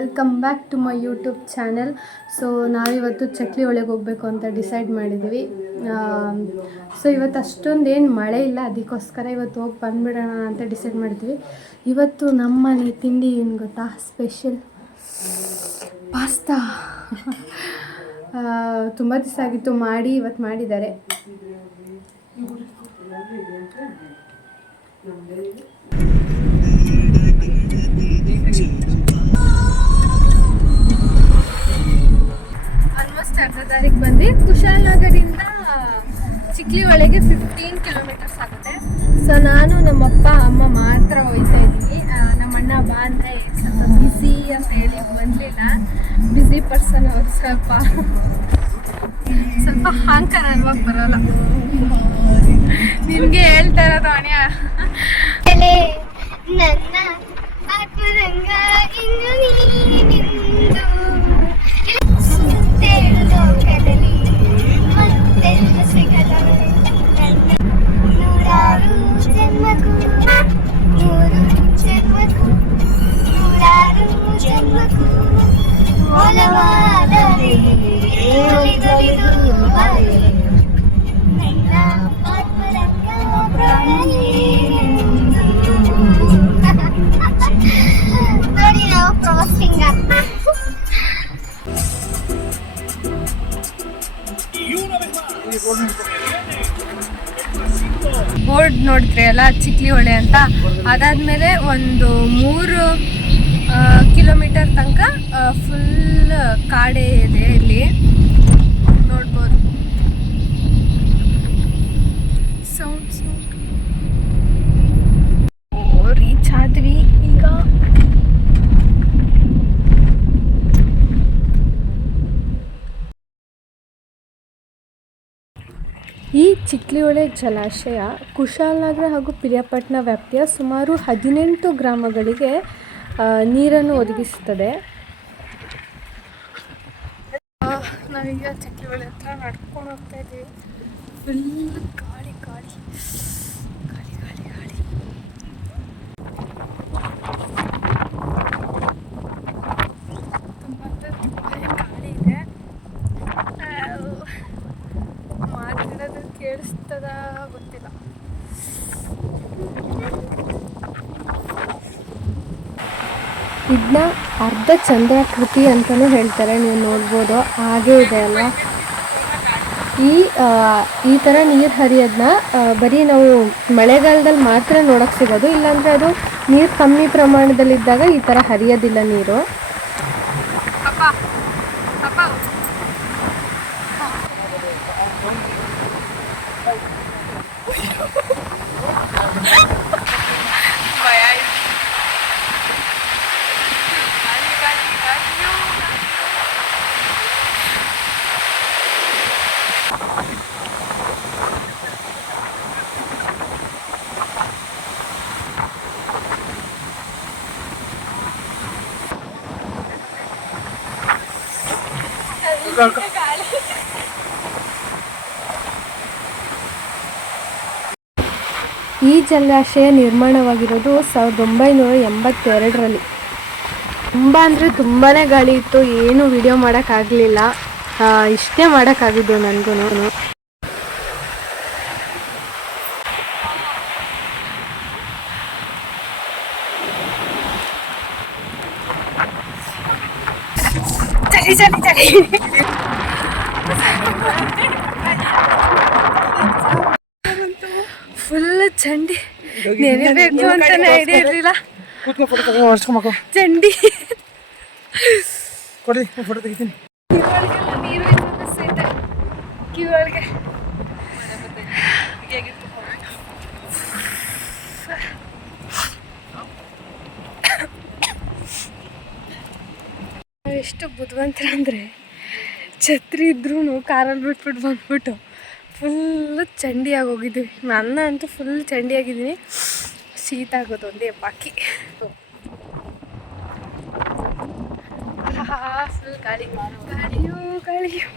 Welcome back to my YouTube channel. So, ನಾವಿವತ್ತು ಚಕ್ಲಿ ಒಳಗೆ ಹೋಗಬೇಕು ಅಂತ ಡಿಸೈಡ್ ಮಾಡಿದ್ದೀವಿ. ಸೊ, ಇವತ್ತು ಅಷ್ಟೊಂದು ಏನು ಮಳೆ ಇಲ್ಲ, ಅದಕ್ಕೋಸ್ಕರ ಇವತ್ತು ಹೋಗಿ ಬಂದುಬಿಡೋಣ ಅಂತ ಡಿಸೈಡ್ ಮಾಡಿದ್ವಿ ಇವತ್ತು ನಮ್ಮ ಮನೆ ತಿಂಡಿ ಏನು ಗೊತ್ತಾ? Special pasta. ತುಂಬ ದಿವಸ ಆಗಿತ್ತು ಮಾಡಿ, ಇವತ್ತು ಮಾಡಿದ್ದಾರೆ. ಆಲ್ಮೋಸ್ಟ್ ಬಂದು ಕುಶಾಲ ನಗರದಿಂದ ಕುಶಾಲನಗರಿಂದ ಚಿಕ್ಲಿ ಒಳಗೆ ಫಿಫ್ಟೀನ್ ಕಿಲೋಮೀಟರ್ಸ್ ಆಗುತ್ತೆ. ಸೊ ನಾನು ನಮ್ಮಪ್ಪ, ಅಮ್ಮ ಮಾತ್ರ ಹೋಯ್ತಾ ಇದ್ದೀನಿ ನಮ್ಮ ಅಣ್ಣ ಬಾ ಅಂದ್ರೆ ಸ್ವಲ್ಪ ಬ್ಯುಸಿ ಅಂತ ಹೇಳಿ ಬಂದಿಲ್ಲ. ಬ್ಯುಸಿ ಪರ್ಸನ್ ಅವ್ರು ಸ್ವಲ್ಪ ಸ್ವಲ್ಪ ಹಾಂಕರ್ ಅಲ್ವಾಗ ಬರೋಲ್ಲ. ನಿಮಗೆ ಹೇಳ್ತಾ ಇರೋದು ಎಲೆ ನನ್ನ ಇಂದು ನೋಡಿದ್ರಿ ಅಲ್ಲ ಚಿಕ್ಲಿ ಹೊಳೆ ಅಂತ. ಅದಾದ್ಮೇಲೆ ಒಂದು ಮೂರು ಕಿಲೋಮೀಟರ್ ತನಕ ಫುಲ್ ಕಾಡೆ ಇದೆ ಇಲ್ಲಿ. ಈ ಚಿಕ್ಲಿಹೊಳೆ ಜಲಾಶಯ, ಕುಶಾಲನಗರ ಹಾಗೂ ಪಿರಿಯಾಪಟ್ಟಣ ವ್ಯಾಪ್ತಿಯ ಸುಮಾರು ಹದಿನೆಂಟು ಗ್ರಾಮಗಳಿಗೆ ನೀರನ್ನು ಒದಗಿಸುತ್ತದೆ. ನಾವೀಗ ಚಕ್ಲಿಹೊಳೆ ಹತ್ರ ನಡ್ಕೊಂಡು ಹೋಗ್ತಾ ಇದ್ದೀವಿ. ಫುಲ್ ಗಾಳಿ ಗಾಳಿ. ಗಾಳಿ ಗಾಳಿ ಗಾಳಿ ತುಂಬ ಅಂದರೆ ತುಂಬಾ ಗಾಳಿ ಇದೆ ಆವ್. ಮಾತಾಡೋದು ಕೇಳಿಸ್ತದ ಗೊತ್ತಿಲ್ಲ ಇದನ್ನ ಅರ್ಧ ಚಂದ್ರಾಕೃತಿ ಅಂತಲೂ ಹೇಳ್ತಾರೆ, ನೀವು ನೋಡ್ಬೋದು. ಹಾಗೇ ಇದೆ ಅಲ್ವಾ ಈ ಈ ಥರ ನೀರು ಹರಿಯೋದನ್ನ ಬರೀ ನಾವು ಮಳೆಗಾಲದಲ್ಲಿ ಮಾತ್ರ ನೋಡೋಕ್ಕೆ ಸಿಗೋದು, ಇಲ್ಲಾಂದರೆ ಅದು ನೀರು ಕಮ್ಮಿ ಪ್ರಮಾಣದಲ್ಲಿದ್ದಾಗ ಈ ಥರ ಹರಿಯೋದಿಲ್ಲ ನೀರು. ಈ ಜಲಾಶಯ ನಿರ್ಮಾಣವಾಗಿರೋದು ಸಾವಿರದ ಒಂಬೈನೂರ ಎಂಬತ್ತೆರಡರಲ್ಲಿ. ತುಂಬ ಅಂದರೆ ತುಂಬಾ ಗಾಳಿ ಇತ್ತು, ಏನು ವಿಡಿಯೋ ಮಾಡೋಕ್ಕಾಗಲಿಲ್ಲ. ಇಷ್ಟೇ ಮಾಡೋಕ್ಕಾಗಿದ್ದು ನನಗೂ ಚಳಿ ಚಳಿ ಚಳಿ ಚಂಡಿ. ನೆನೆಬೇಕು ಅಂತಾನೆ ಐಡಿಯಾ ಇರಲಿಲ್ಲ. ಕೂತ್ಕೊ ಫೋಟೋ ತಗೋ ಹೊಡ್ಸ್ಕೊಂಬಕೋ ಚಂಡಿ. ಕೊಡಿ ಫೋಟೋ ತೆಗಿತೀನಿ. ನೀರು ಕಿವೊಳಗೆ ಎಷ್ಟು ಬುದ್ಧಿವಂತರ ಅಂದರೆ ಛತ್ರಿ ಇದ್ರೂ ಕಾರಲ್ಲಿ ಬಿಟ್ಬಿಟ್ಟು ಬಂದ್ಬಿಟ್ಟು ಫುಲ್ಲು ಚಂಡಿಯಾಗಿ ಹೋಗಿದ್ದೀವಿ ನನ್ನ ಅಂತೂ ಫುಲ್ ಚಂಡಿಯಾಗಿದ್ದೀನಿ. ಶೀತ ಆಗೋದು ಒಂದೇ ಬಾಕಿ. ಫುಲ್ ಗಾಳಿ. ಗಾಳಿಯೋ ಗಾಳಿಯೋ.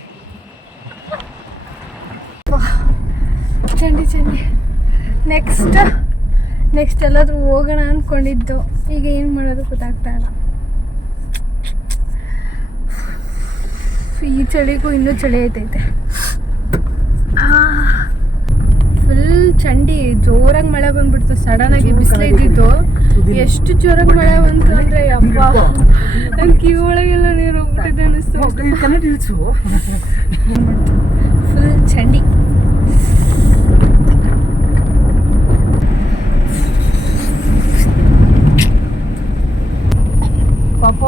ಚಂಡಿ ಚಂಡಿ. ನೆಕ್ಸ್ಟ್ ನೆಕ್ಸ್ಟ್ ಎಲ್ಲಾದರೂ ಹೋಗೋಣ ಅಂದ್ಕೊಂಡಿದ್ದು ಈಗ ಏನು ಮಾಡೋದು ಗೊತ್ತಾಗ್ತಾ ಇಲ್ಲ. ಈ ಚಳಿಗೂ ಇನ್ನೂ ಚಳಿ ಆಯ್ತೈತೆ ಚಂಡಿ ಜೋರಾಗಿ ಮಳೆ ಬಂದ್ಬಿಡ್ತು ಸಡನ್ ಆಗಿ ಬಿಸಿಲು ಇದ್ದಿತ್ತು. ಎಷ್ಟು ಜೋರಾಗಿ ಮಳೆ ಬಂತು ಅಂದ್ರೆ ಅಪ್ಪ ನನ್ ಕಿವಿ ಒಳಗೆಲ್ಲ ನೀರು ಹೋಗ್ಬಿಟ್ಟಿದೆ ಅನಿಸ್ತು ಫುಲ್ ಚಂಡಿ. ಪಾಪ?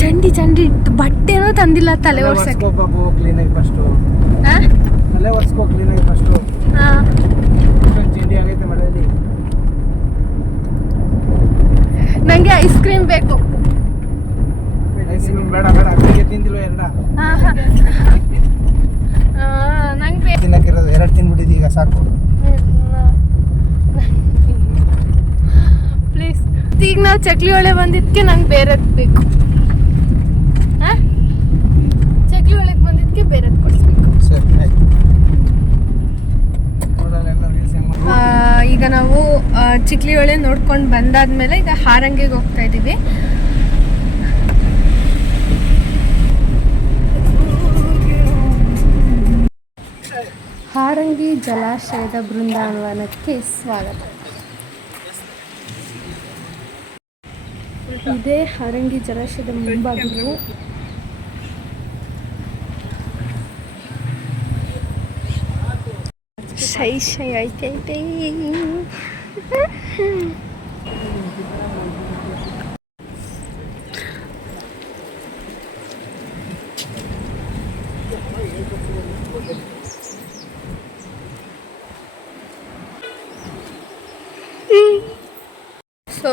ಚಂಡಿ ಚಂಡಿ ಬಟ್ಟೆನೂ ತಂದಿಲ್ಲ ತಲೆ ಒರ್ಸಕ್ಕೆ. ಪಾಪು ಕ್ಲೀನಾಗಿ ಫಸ್ಟು ಆ? ತಲೆ ಒರೆಸ್ಕೋ ಕ್ಲೀನಾಗಿ ಫಸ್ಟು ಆ. ತಿಂಡಿ ಆಗೈತೆ ಮಳೆಯಲ್ಲಿ ನಂಗೆ ಐಸ್ ಕ್ರೀಮ್ ಬೇಕು. ಐಸ್ ಕ್ರೀಮ್ ಬೇಡ ಬೇಡ ಅಕ್ಕಗೆ ತಿಂದಿಲ್ವ ಎರಡ ನಂಗೆ ತಿನ್ನಕ್ಕಿರೋದು ಎರಡು ತಿನ್ಬಿಟ್ಟಿದ್ದು ಈಗ ಸಾಕು. ಪ್ಲೀಸ್ ಈಗ ನಾವು ಚಕ್ಲಿ ಒಳೆ ಬಂದಿದ್ದಕ್ಕೆ ನಂಗೆ ಬೇರೆ ಬೇಕು ಆ? ಚಕ್ಲಿ ಒಳಗೆ ಬಂದಿದ್ದಕ್ಕೆ ಬೇರೆದು ಕೊಡಿಸ್ಬೇಕು. ಸರಿ ಆಯ್ತು. ಈಗ ನಾವು ಚಿಕ್ಲಿ ಒಳೆ ನೋಡ್ಕೊಂಡು ಬಂದಾದ್ಮೇಲೆ ಈಗ ಹಾರಂಗಿಗೆ ಹೋಗ್ತಾ ಇದ್ದೀವಿ ಹಾರಂಗಿ ಜಲಾಶಯದ ಬೃಂದಾವನಕ್ಕೆ ಸ್ವಾಗತ. ಇದೇ ಹಾರಂಗಿ ಜಲಾಶಯದ ಮುಂಭಾಗವು ಶೈ ಐತೈತೆ so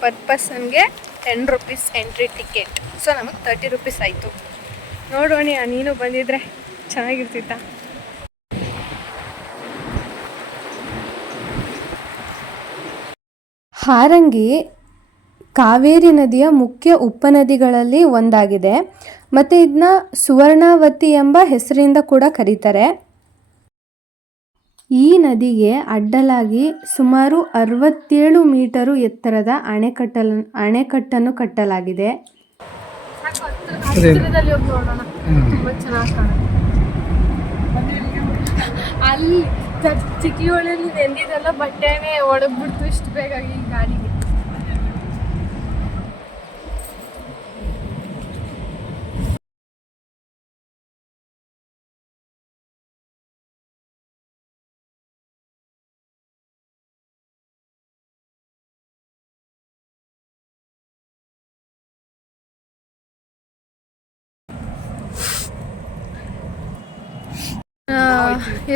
per ಪರ್ಸನ್ಗೆ ten rupees entry ticket so ನಮಗೆ ತರ್ಟಿ ರುಪೀಸ್ ಆಯಿತು. ನೋಡೋಣ ನೀನು ಬಂದಿದ್ರೆ ಚೆನ್ನಾಗಿರ್ತಿತ್ತ? ಹಾರಂಗಿ ಕಾವೇರಿ ನದಿಯ ಮುಖ್ಯ ಉಪನದಿಗಳಲ್ಲಿ ಒಂದಾಗಿದೆ. ಮತ್ತು ಇದನ್ನ ಸುವರ್ಣಾವತಿ ಎಂಬ ಹೆಸರಿಂದ ಕೂಡ ಕರೀತಾರೆ. ಈ ನದಿಗೆ ಅಡ್ಡಲಾಗಿ ಸುಮಾರು ಅರವತ್ತೇಳು ಮೀಟರು ಎತ್ತರದ ಅಣೆಕಟ್ಟಲ, ಅಣೆಕಟ್ಟನ್ನು ಕಟ್ಟಲಾಗಿದೆ. ಅಲ್ಲಿ ಚಿಕ್ಕಿ ಒಳಗೆ ನೆಂದಿದ್ದಲ್ಲ ಬಟ್ಟೆನೇ ಒಡಗ್ಬಿಡ್ತು ಇಷ್ಟು ಬೇಗ ಈ ಗಾಡಿಗೆ.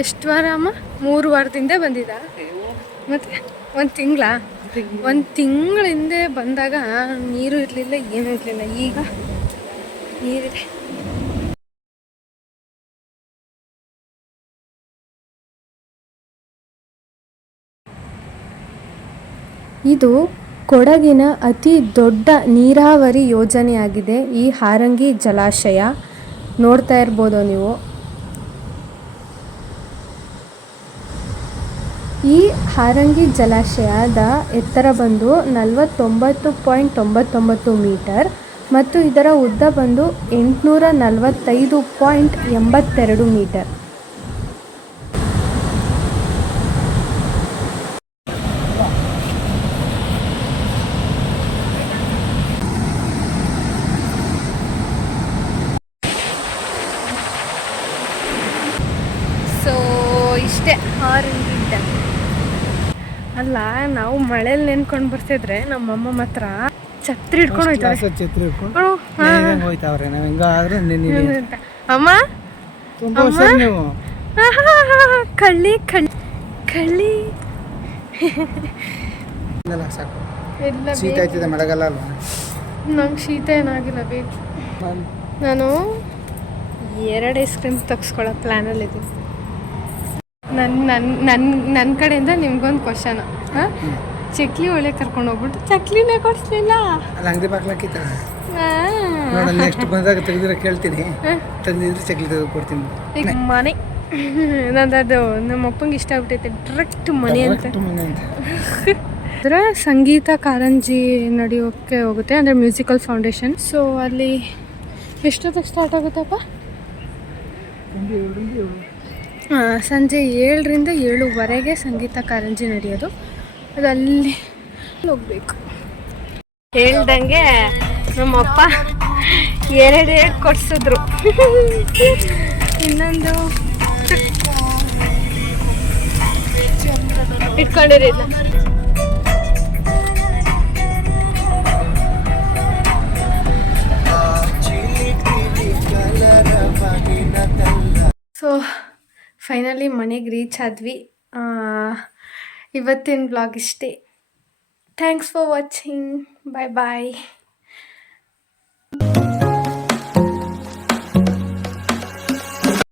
ಎಷ್ಟು ವಾರ ಅಮ್ಮ? ಮೂರು ವಾರದಿಂದ ಬಂದಿದ್ದ ಮತ್ತೆ ಒಂದು ತಿಂಗಳ? ಒಂದು ತಿಂಗಳ ಹಿಂದೆ ಬಂದಾಗ ನೀರು ಇರಲಿಲ್ಲ, ಏನೂ ಇರಲಿಲ್ಲ. ಈಗ ನೀರಿದೆ. ಇದು ಕೊಡಗಿನ ಅತಿ ದೊಡ್ಡ ನೀರಾವರಿ ಯೋಜನೆಯಾಗಿದೆ. ಈ ಹಾರಂಗಿ ಜಲಾಶಯ ನೋಡ್ತಾ ಇರ್ಬೋದು ನೀವು? ಈ ಹಾರಂಗಿ ಜಲಾಶಯದ ಎತ್ತರ ಬಂದು ನಲವತ್ತೊಂಬತ್ತು ಪಾಯಿಂಟ್ ತೊಂಬತ್ತೊಂಬತ್ತು ಮೀಟರ್ ಮತ್ತು ಇದರ ಉದ್ದ ಬಂದು ಎಂಟುನೂರ ನಲವತ್ತೈದು ಪಾಯಿಂಟ್ ಎಂಬತ್ತೆರಡು ಮೀಟರ್. ಸೊ ಇಷ್ಟೇ, ಹಾರಂಗಿ ಡ್ಯಾಮ್ ಅಲ್ಲ ನಾವು ಮಳೆಯಲ್ಲಿ ನೆನ್ಕೊಂಡು ಬರ್ತಿದ್ರೆ ನಮ್ಮಮ್ಮ ಮಾತ್ರ ಛತ್ರಿ ಹಿಡ್ಕೊಂಡು ಹೋಯ್ತಾರೆ ಛತ್ರಿ ಹಿಡ್ಕೊಂಡು ಹೋಯ್ತಾವ್ರೆ? ನಾವು ಹಿಂಗಾದ್ರೆ ಅಮ್ಮ? ಕಳ್ಳಿ ಕಳ್ಳಿ ಕಳ್ಳಿ. ಸಾಕು. ಎಲ್ಲ ಶೀತ ಆಯ್ತಿದೆ ಮಳೆಗಾಲ ಅಲ್ವಾ? ನಂಗೆ ಶೀತ ಏನಾಗಿಲ್ಲ ಬೇಕು ನಾನು ಎರಡು ಐಸ್ ಕ್ರೀಮ್ ತಗ್ಸ್ಕೊಳ್ಳೋ ಪ್ಲ್ಯಾನಲ್ಲಿದ್ದೀನಿ ನನ್ನ ನನ್ನ ನನ್ನ ನನ್ನ ಕಡೆಯಿಂದ ನಿಮ್ಗೊಂದು ಕ್ವಶನ್ ಹಾಂ? ಚಕ್ಲಿ ಒಳ್ಳೆ ಕರ್ಕೊಂಡು ಹೋಗ್ಬಿಟ್ಟು ಚಕ್ಲಿನೇ ಕೊಡಿಸ್ಲಿಲ್ಲ. ಅಲ್ಲಿ ಅಂಗಡಿ ಬಾಗ್ಲಾಕಿತ್ತ ನೋಡಲ್ಲ ನೆಕ್ಸ್ಟ್ ಬಂದಾಗ ತೆಗೆದಿರೋ ಕೇಳ್ತೀನಿ. ತೆಗೆದಿದ್ರೆ ಚಕ್ಲಿ ತೆಗೆದು ಕೊಡ್ತೀನಿ. ಈಗ ಮನೆ. ನಂದು ಅದು ನಮ್ಮ ಅಪ್ಪಂಗೆ ಇಷ್ಟ ಆಗ್ಬಿಟ್ಟೈತೆ. ಡೈರೆಕ್ಟ್ ಮನೆ ಅಂತ. ಅಂದರೆ ಸಂಗೀತ ಕಾರಂಜಿ ನಡೆಯೋಕ್ಕೆ ಹೋಗುತ್ತೆ. ಅಂದರೆ ಮ್ಯೂಸಿಕಲ್ ಫೌಂಡೇಶನ್. ಸೊ ಅಲ್ಲಿ ಎಷ್ಟೊತ್ತಿಗೆ ಸ್ಟಾರ್ಟ್ ಆಗುತ್ತಪ್ಪ ಸಂಜೆ ಏಳರಿಂದ ಏಳುವರೆಗೆ ಸಂಗೀತ ಕಾರಂಜಿ ನಡೆಯೋದು. ಅದು ಅಲ್ಲಿ ಹೋಗ್ಬೇಕು. ಹೇಳ್ದಂಗೆ ನಮ್ಮಪ್ಪ ಎರಡು ಎರಡು ಕೊಡ್ಸಿದ್ರು. ಇನ್ನೊಂದು ಇಟ್ಕೊಂಡಿರಿ ಫೈನಲಿ ಮನೆಗೆ ರೀಚ್ ಆದ್ವಿ ಆ, ಇವತ್ತಿನ ಬ್ಲಾಗ್ ಇಷ್ಟೇ thanks for watching bye bye